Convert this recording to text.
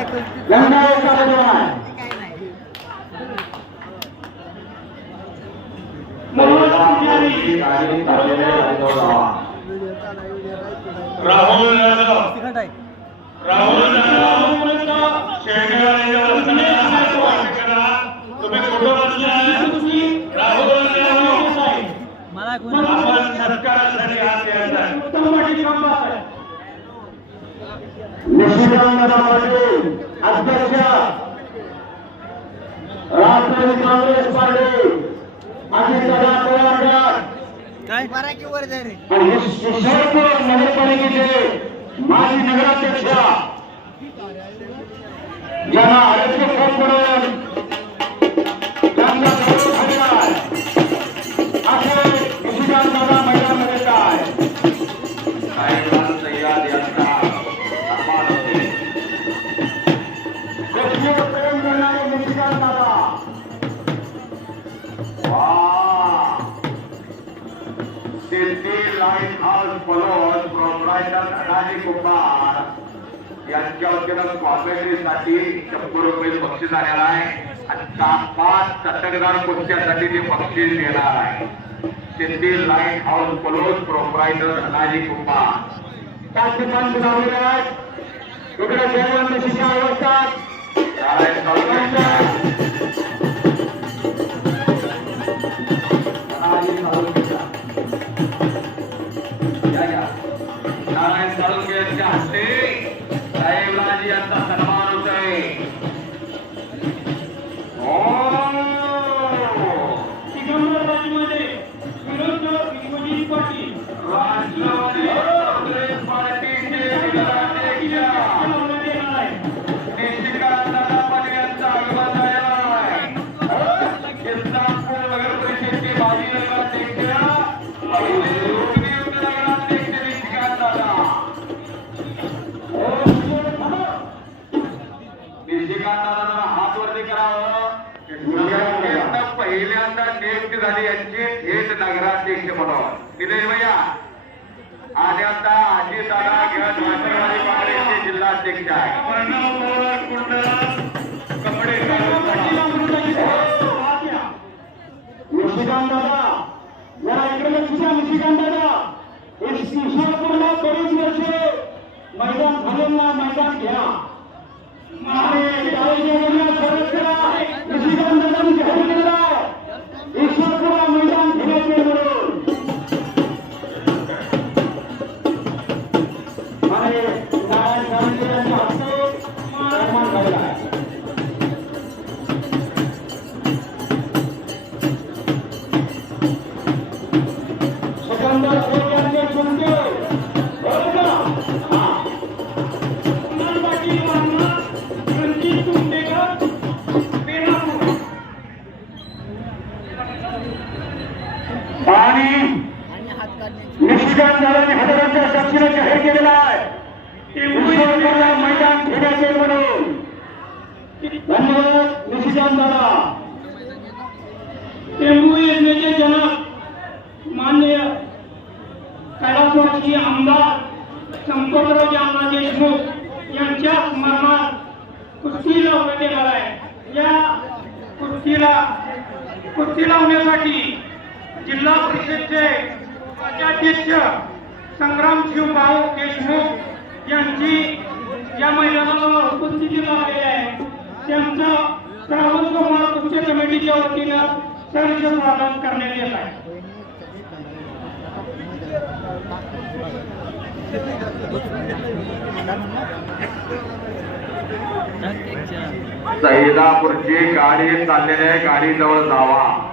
लग्नाचा कार्यक्रम आहे राहुल यादव राहुल यादव शेडगाव यादव करा पाटील अध्यक्ष राष्ट्रवादी काँग्रेस पार्टी आणि शिशोरपूर नगरपालिकेचे माजी नगराध्यक्ष ज्यांना आरोग्य फोन करून सिद्धी लाइट हाऊस पलोस प्रोप्रायटर अनाजी कुमार यांच्या वतीनं कॉमेडीसाठी शंभर रुपये बक्षीस आलेला आहे. आणि पाच चटकदार कुस्त्यासाठी ते बक्षीस देणार आहे. सिंधी लाइट हाऊस पलोस प्रोप्रायटर अनाजी कुमार. पाठिंबान लावलेले आहेत इकडे जेवण निशिका ಅಷ್ಟೇ ದಯಮಾಜಿ ಅಂತ ಸನ್ಮಾನಿಸುತ್ತೆ Thank you. हात वरती करावं. पहिल्यांदा नियुक्ती झाली यांची थेट नगराध्यक्ष म्हणावं दिनेश भैया आणि आता अजित दादा घेत राष्ट्रवादी काँग्रेसचे जिल्हाध्यक्ष आहे कपडे निशिकांत दादा जरा इकडे निशिकांत दादा. बरीच वर्षे मैदान झालं ना मैदान घ्या. আমি आणि निशिकांत दादांनी हजारांच्या साक्षीने जाहीर केलेला आहे. मैदान घेण्याचे म्हणून. धन्यवाद निशिकांत दादा. टेंबू योजनेचे जनक मान्य कैलासवासी आमदार संपतराव अण्णा देशमुख यांच्या स्मरणात कुस्ती लावण्यात येणार आहे. या कुस्तीला कुस्ती लावण्यासाठी जिल्हा परिषदचे राज्याध्यक्ष संग्राम शिवभाऊ देशमुख यांची या मैदानावर उपस्थिती लावलेली आहे. त्यांचं श्रावण कुमार उच्च कमिटीच्या वतीनं सर्व स्वागत करण्यात येत आहे. सैदापूरची गाडी चाललेली आहे गाडी जवळ जावा.